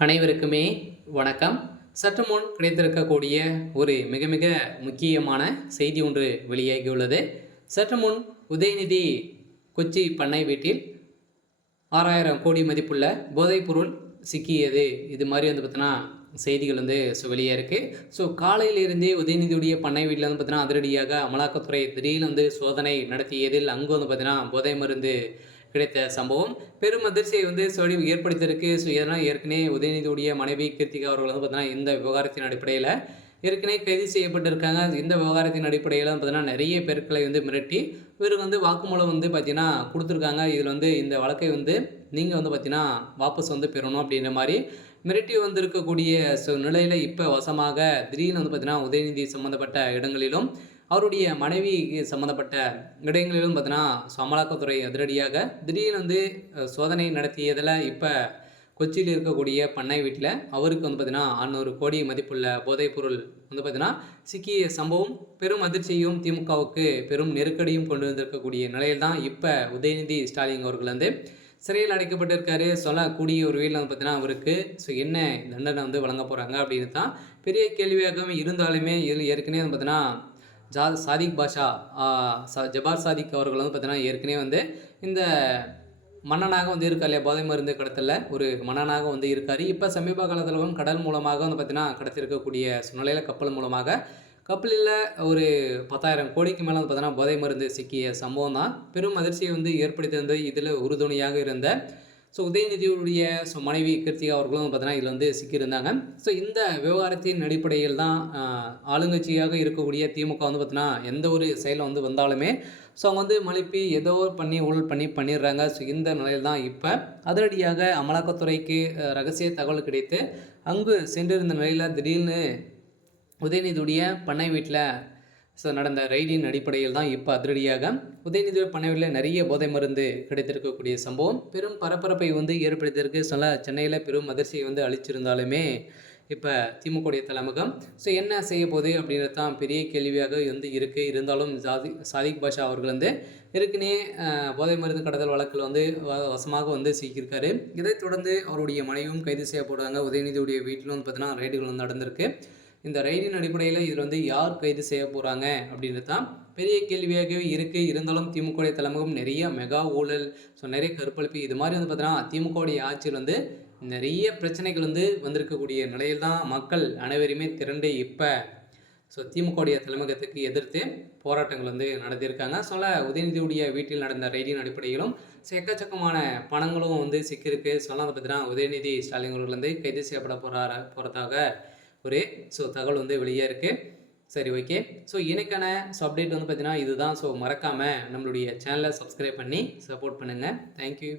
அனைவருக்குமே வணக்கம். சற்று முன் கிடைத்திருக்கக்கூடிய ஒரு மிக மிக முக்கியமான செய்தி ஒன்று வெளியாகியுள்ளது. சற்று முன் உதயநிதி கொச்சி பண்ணை வீட்டில் 6,000 கோடி மதிப்புள்ள போதைப்பொருள் சிக்கியது. இது மாதிரி பார்த்தீங்கன்னா செய்திகள் வெளியாக இருக்குது. காலையிலிருந்தே உதயநிதியுடைய பண்ணை வீட்டில் பார்த்தீங்கன்னா அதிரடியாக அமலாக்கத்துறை திடீர்னு சோதனை நடத்தியதில் அங்கு பார்த்தீங்கன்னா போதை மருந்து கிடைத்த சம்பவம் பெரும் அதிர்ச்சியை ஏற்படுத்தியிருக்கு. ஏன்னா ஏற்கனவே உதயநிதியுடைய மனைவி கீர்த்திகா அவர்கள் பார்த்தீங்கன்னா இந்த விவகாரத்தின் அடிப்படையில் ஏற்கனவே கைது செய்யப்பட்டிருக்காங்க. இந்த விவகாரத்தின் அடிப்படையில் பார்த்தீங்கன்னா நிறைய பேர்களை மிரட்டி இவருக்கு வாக்குமூலம் பார்த்தீங்கன்னா கொடுத்துருக்காங்க. இதில் இந்த வழக்கை நீங்கள் பார்த்தீங்கன்னா வாபஸ் பெறணும் அப்படின்ற மாதிரி மிரட்டி வந்திருக்கக்கூடிய நிலையில் இப்போ வசமாக திடீர்னு பார்த்தீங்கன்னா உதயநிதி சம்மந்தப்பட்ட இடங்களிலும் அவருடைய மனைவி சம்மந்தப்பட்ட இடங்களிலும் பார்த்தீங்கன்னா அமலாக்கத்துறை அதிரடியாக திடீர்னு சோதனை நடத்தியதில் இப்போ கொச்சியில் இருக்கக்கூடிய பண்ணை வீட்டில் அவருக்கு பார்த்தீங்கன்னா 600 கோடி மதிப்புள்ள போதைப்பொருள் பார்த்தீங்கன்னா சிக்கிய சம்பவம் பெரும் அதிர்ச்சியும் திமுகவுக்கு பெரும் நெருக்கடியும் கொண்டு வந்திருக்கக்கூடிய நிலையில் தான் இப்போ உதயநிதி ஸ்டாலின் அவர்கள் சிறையில் அடைக்கப்பட்டிருக்காரு. சொல்லக்கூடிய ஒரு வீட்டில் பார்த்தீங்கன்னா அவருக்கு என்ன தண்டனை வழங்க போகிறாங்க அப்படின்னு தான் பெரிய கேள்வியாகவும் இருந்தாலுமே ஏற்கனவே பார்த்தீங்கன்னா சாதிக் பாஷா ஜபார் சாதிக் அவர்கள் பார்த்தீங்கன்னா ஏற்கனவே இந்த மன்னனாக இருக்கார் இல்லையா, போதை மருந்து கடத்தல ஒரு மன்னனாக இருக்கார். இப்போ சமீப காலத்திலும் கடல் மூலமாக பார்த்தீங்கன்னா கடத்திருக்கக்கூடிய சூழ்நிலையில் கப்பல் மூலமாக கப்பலில் ஒரு 10,000 கோடிக்கு மேலே பார்த்தீங்கன்னா போதை மருந்து சிக்கிய சம்பவம் தான் பெரும் அதிர்ச்சியை ஏற்படுத்தியிருந்தது. இதில் உறுதுணையாக இருந்த உதயநிதியுடைய மனைவி கீர்த்திகா அவர்களும் பார்த்தீங்கன்னா இதில் சிக்கியிருந்தாங்க. இந்த விவகாரத்தின் அடிப்படையில் தான் ஆளுங்கட்சியாக இருக்கக்கூடிய திமுக பார்த்தீங்கன்னா எந்த ஒரு செயலில் வந்தாலுமே அவங்க மழுப்பி ஏதோ பண்ணி ஊழல் பண்ணிடுறாங்க. இந்த நிலையில் தான் இப்போ அதிரடியாக அமலாக்கத்துறைக்கு ரகசிய தகவல் கிடைத்து அங்கு சென்றிருந்த நிலையில் திடீர்னு உதயநிதியுடைய பண்ணை வீட்டில் நடந்த ரைடின் அடிப்படையில் தான் இப்போ அதிரடியாக உதயநிதி பண்ணை வீட்டில் நிறைய போதை மருந்து கிடைத்திருக்கக்கூடிய சம்பவம் பெரும் பரபரப்பை ஏற்படுத்தியிருக்கு. சென்னையில் பெரும் அதிர்ச்சியை அளிச்சிருந்தாலுமே இப்போ திமுகவுடைய தலைமுகம் என்ன செய்ய போகுது அப்படின்றது தான் பெரிய கேள்வியாக இருக்குது. இருந்தாலும் சாதிக் பாஷா அவர்கள் ஏற்கனவே போதை மருந்து கடத்தல் வழக்கில் வசமாக சிக்கியிருக்காரு. இதைத் தொடர்ந்து அவருடைய மனைவியும் கைது செய்யப்படுறாங்க. உதயநிதியுடைய வீட்டிலும் பார்த்தீங்கன்னா ரைடுகள் நடந்திருக்கு. இந்த ரைடின் அடிப்படையில் இதில் யார் கைது செய்ய போகிறாங்க அப்படின்றது தான் பெரிய கேள்வியாகவே இருக்குது. இருந்தாலும் திமுகவுடைய தலைமுகம் நிறைய மெகா ஊழல் நிறைய கருப்பளிப்பு இது மாதிரி பார்த்தீங்கன்னா திமுகவுடைய ஆட்சியில் நிறைய பிரச்சனைகள் வந்திருக்கக்கூடிய நிலையில் தான் மக்கள் அனைவருமே திரண்டு இப்போ திமுகவுடைய தலைமுகத்துக்கு எதிர்த்து போராட்டங்கள் நடத்தியிருக்காங்க. உதயநிதியுடைய வீட்டில் நடந்த ரைடின் அடிப்படையிலும் எக்கச்சக்கமான பணங்களும் சிக்கியிருக்கு. பார்த்தீங்கன்னா உதயநிதி ஸ்டாலின் அவர்கள் கைது செய்யப்பட போகிறதாக ஒரு தகவல் வெளியே இருக்குது. சரி, ஓகே. எனக்கான அப்டேட் பார்த்தீங்கன்னா இதுதான். மறக்காமல் நம்மளுடைய சேனலை சப்ஸ்கிரைப் பண்ணி சப்போர்ட் பண்ணுங்கள். தேங்க்யூ.